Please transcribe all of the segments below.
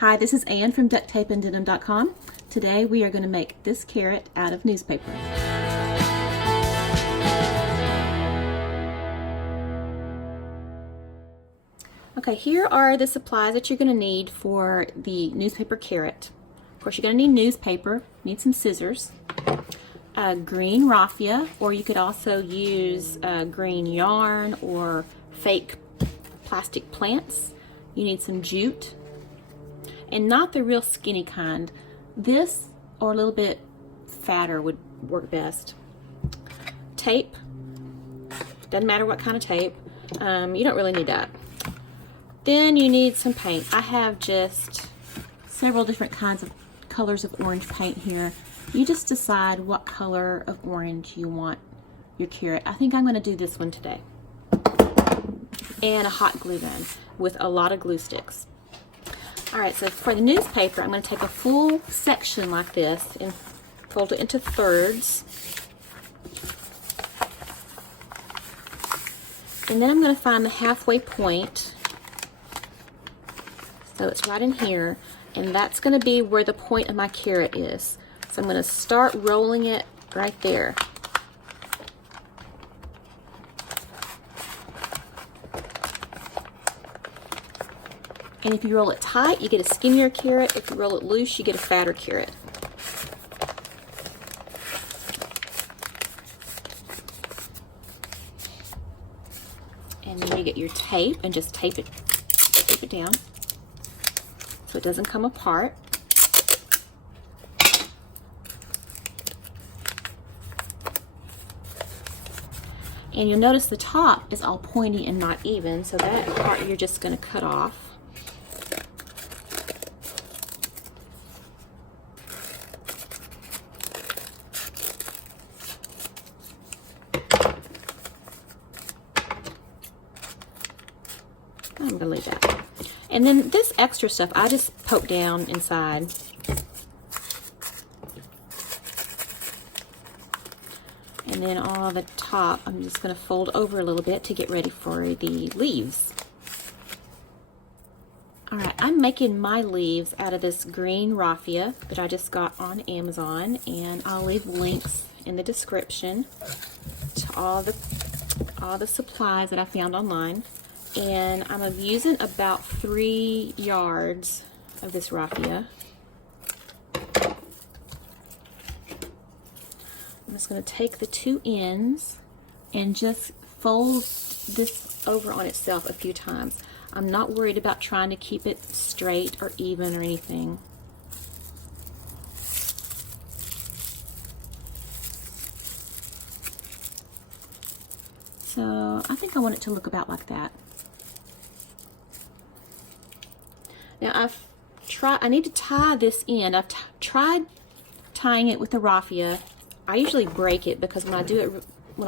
Hi, this is Ann from ducttapeanddenim.com. Today we are going to make this carrot out of newspaper. Okay, here are the supplies that you're going to need for the newspaper carrot. Of course, you're going to need newspaper, need some scissors, green raffia, or you could also use green yarn or fake plastic plants. You need some jute, and not the real skinny kind. This or a little bit fatter would work best. Tape, doesn't matter what kind of tape. You don't really need that. Then you need some paint. I have just several different kinds of colors of orange paint here. You just decide what color of orange you want your carrot. I think I'm going to do this one today. And a hot glue gun with a lot of glue sticks. Alright, so for the newspaper, I'm going to take a full section like this and fold it into thirds. And then I'm going to find the halfway point. So it's right in here, and that's going to be where the point of my carrot is. So I'm going to start rolling it right there. And if you roll it tight, you get a skinnier carrot. If you roll it loose, you get a fatter carrot. And then you get your tape and just tape it down so it doesn't come apart. And you'll notice the top is all pointy and not even, so that part you're just going to cut off. I'm going to leave that. And then this extra stuff, I just poke down inside. And then all the top, I'm just going to fold over a little bit to get ready for the leaves. Alright, I'm making my leaves out of this green raffia that I just got on Amazon, and I'll leave links in the description to all the supplies that I found online. And I'm using about 3 yards of this raffia. I'm just going to take the 2 ends and just fold this over on itself a few times. I'm not worried about trying to keep it straight or even or anything. So I think I want it to look about like that. Now I need to tie this end. I've tried tying it with the raffia. I usually break it because when I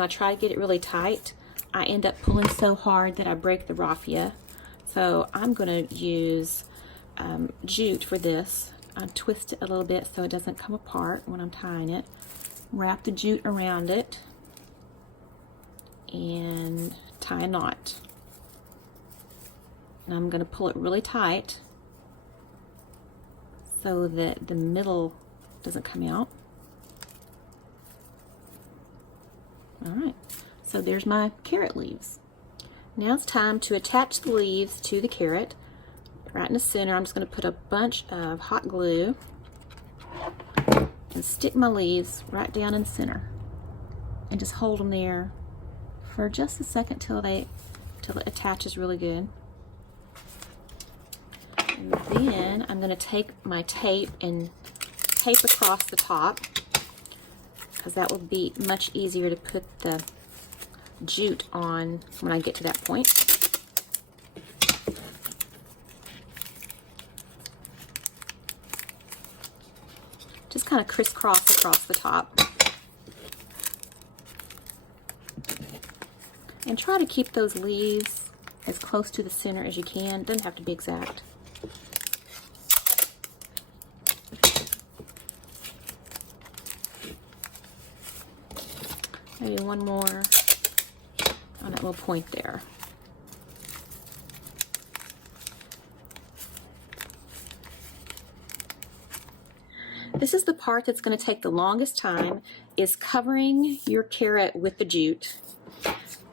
try to get it really tight, I end up pulling so hard that I break the raffia. So I'm going to use jute for this. I twist it a little bit so it doesn't come apart when I'm tying it. Wrap the jute around it and tie a knot. And I'm going to pull it really tight so that the middle doesn't come out. Alright, so there's my carrot leaves. Now it's time to attach the leaves to the carrot. Right in the center, I'm just going to put a bunch of hot glue and stick my leaves right down in the center. And just hold them there for just a second till it attaches really good. And then I'm going to take my tape and tape across the top, because that will be much easier to put the jute on when I get to that point. Just kind of crisscross across the top. And try to keep those leaves as close to the center as you can. Doesn't have to be exact. Maybe one more on that little point there. This is the part that's going to take the longest time, is covering your carrot with the jute.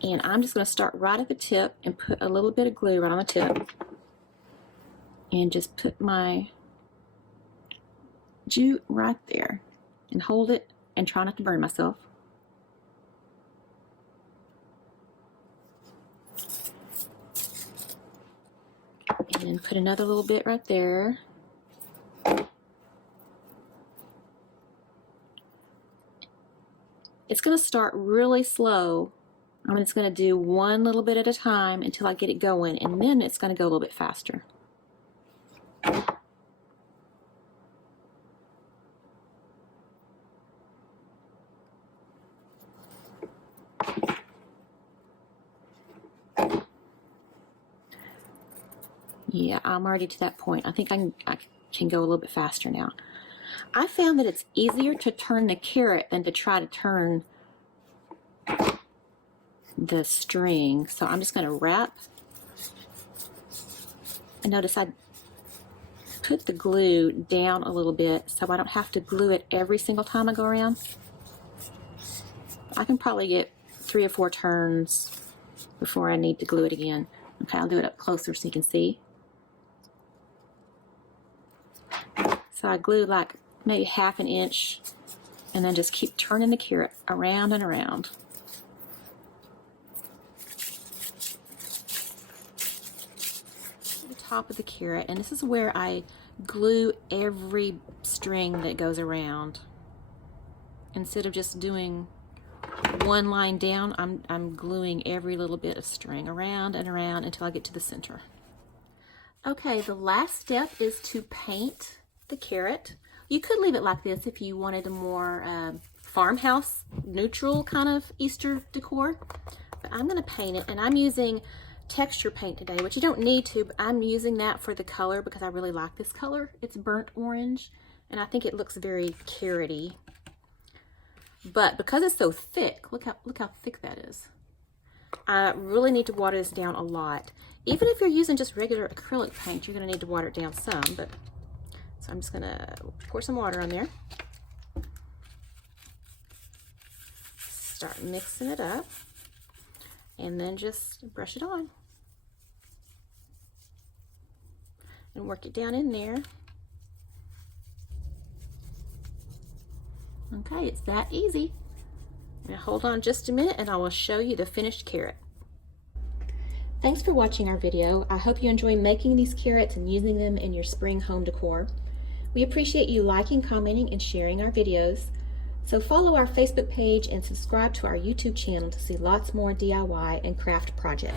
And I'm just going to start right at the tip and put a little bit of glue right on the tip. And just put my jute right there. And hold it and try not to burn myself. And then put another little bit right there. It's going to start really slow. I'm just going to do one little bit at a time until I get it going, and then it's going to go a little bit faster. Yeah, I'm already to that point. I think I can go a little bit faster now. I found that it's easier to turn the carrot than to try to turn the string. So I'm just going to wrap. And notice I put the glue down a little bit so I don't have to glue it every single time I go around. I can probably get 3 or 4 turns before I need to glue it again. Okay, I'll do it up closer so you can see. So I glue like maybe half an inch and then just keep turning the carrot around and around. The top of the carrot, and this is where I glue every string that goes around. Instead of just doing one line down, I'm gluing every little bit of string around and around until I get to the center. Okay, the last step is to paint the carrot. You could leave it like this if you wanted a more farmhouse neutral kind of Easter decor, but I'm going to paint it, and I'm using texture paint today, which you don't need to, but I'm using that for the color because I really like this color. It's burnt orange, and I think it looks very carroty. But because it's so thick, look how thick that is. I really need to water this down a lot. Even if you're using just regular acrylic paint, you're going to need to water it down some. But so I'm just going to pour some water on there. Start mixing it up. And then just brush it on. And work it down in there. Okay, it's that easy. Now hold on just a minute and I will show you the finished carrot. Thanks for watching our video. I hope you enjoy making these carrots and using them in your spring home decor. We appreciate you liking, commenting, and sharing our videos. So follow our Facebook page and subscribe to our YouTube channel to see lots more DIY and craft projects.